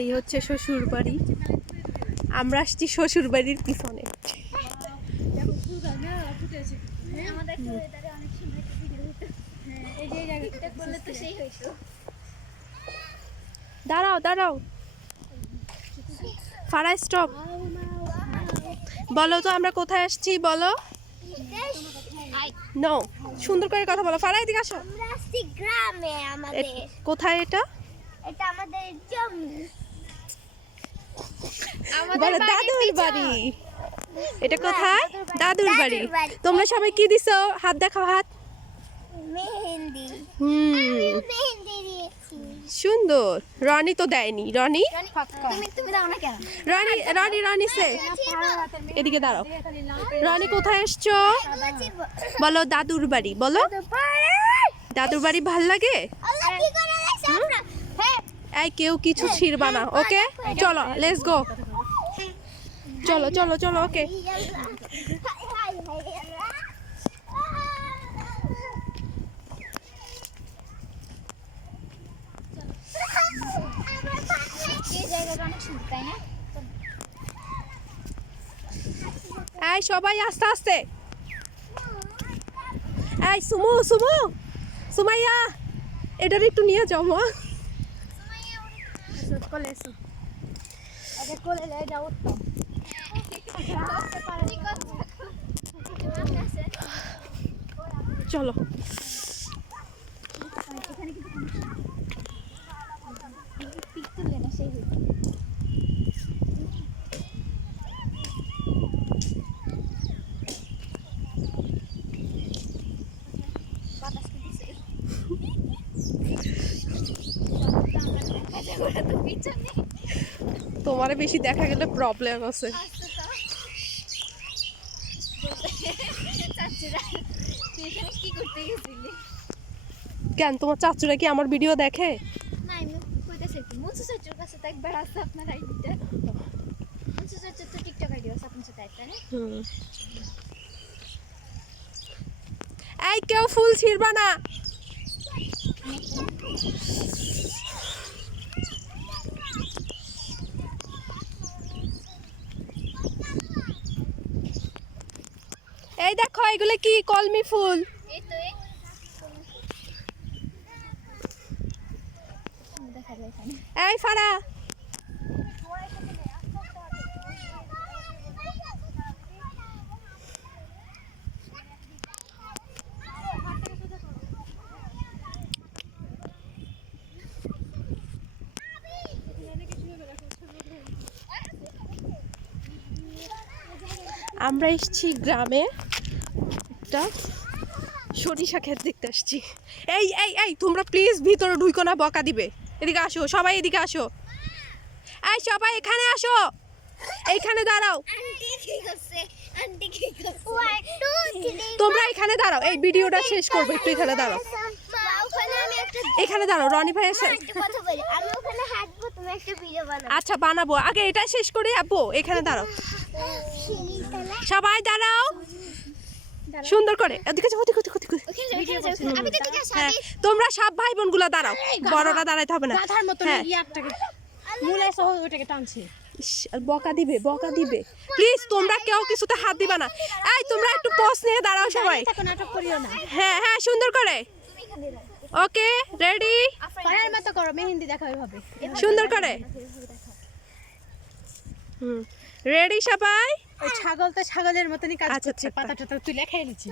এই হচ্ছে শ্বশুর বাড়ি আমরা আসছি শ্বশুর বাড়ির পিছনে। দাঁড়াও দাঁড়াও। ফারা স্টপ বলো তো আমরা কোথায় আসছি বলো? নো সুন্দর করে কথা বলো। ফারা এদিকে আসো। আমরা আসছি গ্রামে আমাদের। কোথায় এটা? এটা আমাদের জমি। বলো দাদুর বাড়ি। এটা কোথায়? দাদুর বাড়ি। তোমরা সবাই কি দিছো? হাত দেখাও হাত। মেহেন্দি। হুম। সুন্দর। রনি তো দেয়নি। রনি? রনি রনি রনি সে। এদিকে দাঁড়াও। রনি কোথায় এসছো? বলো দাদুর বাড়ি বলো। দাদুর বাড়ি। ভালো লাগে? হ্যাঁ এই কেউ কিছু ছিড়বা না ওকে? চলো লেটস গো চলো চলো চলো ওকে। এই সবাই আস্তে আস্তে। এই সুমু সুমু সুমাইয়া এটার একটু নিয়ে যাও মা। কোলে এসো। আগে কোলে যাও তো চলো। পিছনে বেশি দেখা গেলে প্রবলেম আছে চাচুরা তুই এখানে কি করতে গেছিলি কেন তোমার চাচুরা কি আমার ভিডিও দেখে? না আমি কইতেছি কি? মুন্সু চাচুর কাছে তো একবার আছে আপনার আইডিটা মুন্সু চাচুর তো টিকটক আইডি আছে আপনার সাথে একটা না হুম। এই কেউ ফুল ছিড়বা না এই দেখো এগুলো কি? কলমি ফুল। এই ফারা। আমরা এসেছি গ্রামে। একটা সরিষা ক্ষেত দেখতে আসছি। এই এই এই তোমরা প্লিজ ভিতরে ঢুইকো না বকা দিবে। এদিকে আসো সবাই এদিকে আসো। এই সবাই এখানে আসো। এইখানে দাঁড়াও। তোমরা এখানে দাঁড়াও। এই ভিডিওটা শেষ করব একটু এখানে দাঁড়াও। মা ওখানে আমি একটা এখানে দাঁড়াও রনি ভাই এসে একটা কথা বলি। আমি ওখানে হাঁটবো তুমি একটা ভিডিও বানাও। আচ্ছা বানাবো। আগে এটা শেষ করে আব্বু এখানে দাঁড়াও। সবাই দাঁড়াও। সুন্দর করে এদিকে যাও, ওদিকে ওদিকে ওদিকে। হ্যাঁ তোমরা সব ভাই বোনগুলো দাঁড়াও। বড়রা দাঁড়াইতে হবে না। হ্যাঁ। মূলে সহ ওটাকে টানছে। বকা দিবে বকা দিবে। প্লিজ তোমরা কেউ কিছুতে হাত দিবা না। এই তোমরা একটু পোস্ট নিয়ে দাঁড়াও সবাই। হ্যাঁ হ্যাঁ সুন্দর করে। ওকে রেডি পায়ের মতো করো মেহেন্দি দেখা সুন্দর করে। হুম রেডি সবাই? ওই ছাগল তো ছাগলের মতনই কাজ আচ্ছা, করছে আচ্ছা, পাতা টাতা তুলে খেয়ে নিচ্ছে।